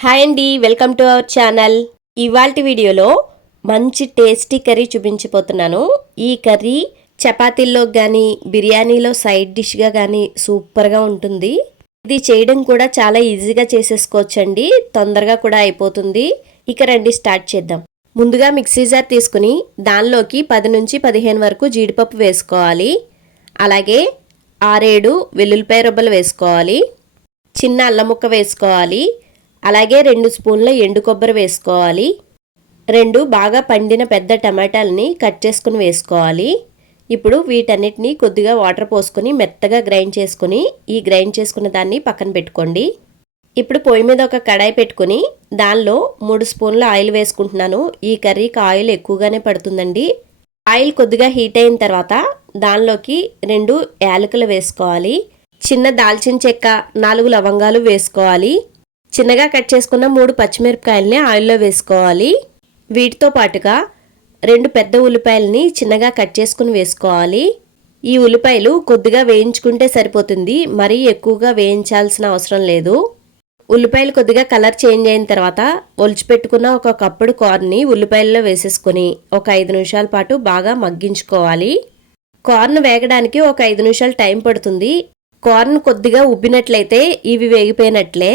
Hi అండి welcome to our channel. ఇవాల్టి వీడియోలో మంచి టేస్టీ కర్రీ చూపించిపోతున్నాను ఈ కర్రీ చపాతీల్లో కానీ బిర్యానీలో సైడ్ డిష్గా కానీ సూపర్గా ఉంటుంది. ఇది చేయడం కూడా చాలా ఈజీగా చేసేసుకోవచ్చండి. తొందరగా కూడా అయిపోతుంది. ఇక రండి స్టార్ట్ చేద్దాం. ముందుగా మిక్సీ జార్ తీసుకుని దానిలోకి పది నుంచి పదిహేను వరకు జీడిపప్పు వేసుకోవాలి. అలాగే ఆరేడు వెల్లుల్లిపాయ రొబ్బలు వేసుకోవాలి. చిన్న అల్లం ముక్క వేసుకోవాలి. అలాగే రెండు స్పూన్ల ఎండు కొబ్బరి వేసుకోవాలి. రెండు బాగా పండిన పెద్ద టమాటాలని కట్ చేసుకుని వేసుకోవాలి. ఇప్పుడు వీటన్నిటిని కొద్దిగా వాటర్ పోసుకొని మెత్తగా గ్రైండ్ చేసుకుని ఈ గ్రైండ్ చేసుకున్న దాన్ని పక్కన పెట్టుకోండి. ఇప్పుడు పొయ్యి మీద ఒక కడాయి పెట్టుకుని దానిలో మూడు స్పూన్ల ఆయిల్ వేసుకుంటున్నాను. ఈ కర్రీకి ఆయిల్ ఎక్కువగానే పడుతుందండి. ఆయిల్ కొద్దిగా హీట్ అయిన తర్వాత దానిలోకి రెండు యాలకులు వేసుకోవాలి. చిన్న దాల్చిన చెక్క నాలుగు లవంగాలు వేసుకోవాలి. చిన్నగా కట్ చేసుకున్న మూడు పచ్చిమిరపకాయలని ఆయిల్లో వేసుకోవాలి. వీటితో పాటుగా రెండు పెద్ద ఉల్లిపాయలని చిన్నగా కట్ చేసుకుని వేసుకోవాలి. ఈ ఉల్లిపాయలు కొద్దిగా వేయించుకుంటే సరిపోతుంది. మరీ ఎక్కువగా వేయించాల్సిన అవసరం లేదు. ఉల్లిపాయలు కొద్దిగా కలర్ చేంజ్ అయిన తర్వాత ఒలిచిపెట్టుకున్న ఒక కప్పుడు కార్న్ని ఉల్లిపాయల్లో వేసేసుకొని ఒక ఐదు నిమిషాల పాటు బాగా మగ్గించుకోవాలి. కార్న్ వేగడానికి ఒక ఐదు నిమిషాలు టైం పడుతుంది. కార్న్ కొద్దిగా ఉబ్బినట్లయితే ఇవి వేగిపోయినట్లే.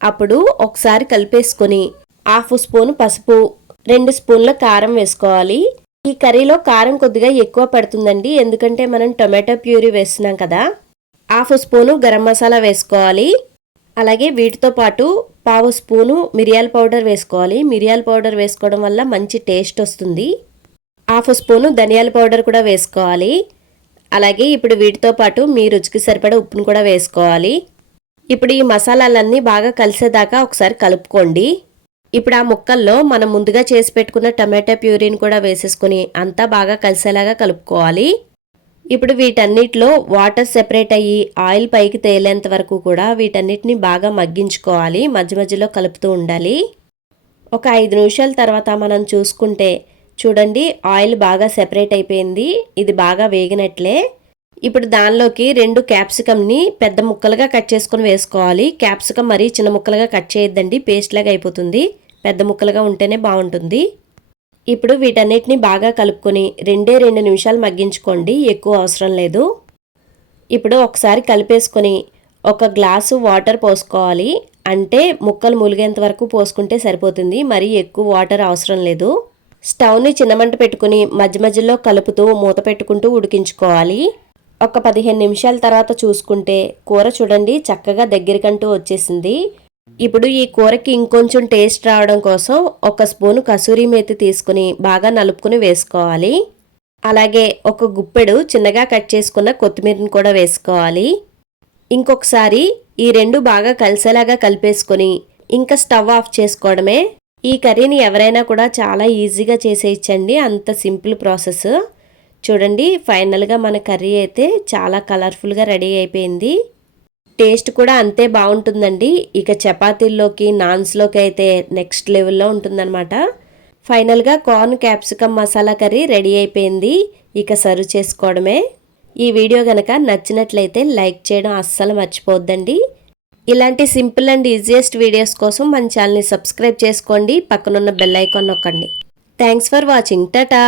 అప్పుడు ఒకసారి కలిపేసుకొని హాఫ్ స్పూన్ పసుపు రెండు స్పూన్ల కారం వేసుకోవాలి. ఈ కర్రీలో కారం కొద్దిగా ఎక్కువ పడుతుందండి ఎందుకంటే మనం టొమాటో ప్యూరీ వేస్తున్నాం కదా. హాఫ్ స్పూను గరం మసాలా వేసుకోవాలి. అలాగే వీటితో పాటు పావు స్పూను మిరియాల పౌడర్ వేసుకోవాలి. మిరియాల పౌడర్ వేసుకోవడం వల్ల మంచి టేస్ట్ వస్తుంది. హాఫ్ స్పూను ధనియాల పౌడర్ కూడా వేసుకోవాలి. అలాగే ఇప్పుడు వీటితో పాటు మీ రుచికి సరిపడా ఉప్పును కూడా వేసుకోవాలి. ఇప్పుడు ఈ మసాలాలన్నీ బాగా కలిసేదాకా ఒకసారి కలుపుకోండి. ఇప్పుడు ఆ ముక్కల్లో మనం ముందుగా చేసి పెట్టుకున్న టమాటా ప్యూరీని కూడా వేసేసుకుని అంతా బాగా కలిసేలాగా కలుపుకోవాలి. ఇప్పుడు వీటన్నిటిలో వాటర్ సెపరేట్ అయ్యి ఆయిల్ పైకి తేలేంత వరకు కూడా వీటన్నిటిని బాగా మగ్గించుకోవాలి. మధ్య మధ్యలో కలుపుతూ ఉండాలి. ఒక ఐదు నిమిషాల తర్వాత మనం చూసుకుంటే చూడండి ఆయిల్ బాగా సెపరేట్ అయిపోయింది. ఇది బాగా వేగినట్లే. ఇప్పుడు దానిలోకి రెండు క్యాప్సికమ్ని పెద్ద ముక్కలుగా కట్ చేసుకొని వేసుకోవాలి. క్యాప్సికమ్ మరీ చిన్న ముక్కలుగా కట్ చేయొద్దండి. పేస్ట్ లాగా అయిపోతుంది. పెద్ద ముక్కలుగా ఉంటేనే బాగుంటుంది. ఇప్పుడు వీటన్నిటిని బాగా కలుపుకొని రెండే రెండు నిమిషాలు మగ్గించుకోండి. ఎక్కువ అవసరం లేదు. ఇప్పుడు ఒకసారి కలిపేసుకొని ఒక గ్లాసు వాటర్ పోసుకోవాలి. అంటే ముక్కలు ములిగేంత వరకు పోసుకుంటే సరిపోతుంది. మరీ ఎక్కువ వాటర్ అవసరం లేదు. స్టవ్ని చిన్నమంట పెట్టుకుని మధ్య మధ్యలో కలుపుతూ మూత పెట్టుకుంటూ ఉడికించుకోవాలి. ఒక పదిహేను నిమిషాల తర్వాత చూసుకుంటే కూర చూడండి చక్కగా దగ్గరికంటూ వచ్చేసింది. ఇప్పుడు ఈ కూరకి ఇంకొంచెం టేస్ట్ రావడం కోసం ఒక స్పూను కసూరి మేతి తీసుకుని బాగా నలుపుకుని వేసుకోవాలి. అలాగే ఒక గుప్పెడు చిన్నగా కట్ చేసుకున్న కొత్తిమీరని కూడా వేసుకోవాలి. ఇంకొకసారి ఈ రెండు బాగా కలిసేలాగా కలిపేసుకొని ఇంకా స్టవ్ ఆఫ్ చేసుకోవడమే. ఈ కర్రీని ఎవరైనా కూడా చాలా ఈజీగా చేసేయచ్చండి అంత సింపుల్ ప్రాసెస్. చూడండి ఫైనల్గా మన కర్రీ అయితే చాలా కలర్ఫుల్గా రెడీ అయిపోయింది. టేస్ట్ కూడా అంతే బాగుంటుందండి. ఇక చపాతీల్లోకి నాన్స్లోకి అయితే నెక్స్ట్ లెవెల్లో ఉంటుందన్నమాట. ఫైనల్గా corn capsicum masala curry ready అయిపోయింది. ఇక సర్వ్ చేసుకోవడమే. ఈ వీడియో కనుక నచ్చినట్లయితే లైక్ చేయడం అస్సలు మర్చిపోద్దండి ఇలాంటి సింపుల్ అండ్ ఈజియెస్ట్ వీడియోస్ కోసం మన ఛానల్ని సబ్స్క్రైబ్ చేసుకోండి. పక్కనున్న బెల్ ఐకాన్ నొక్కండి. Thanks for watching. టటా!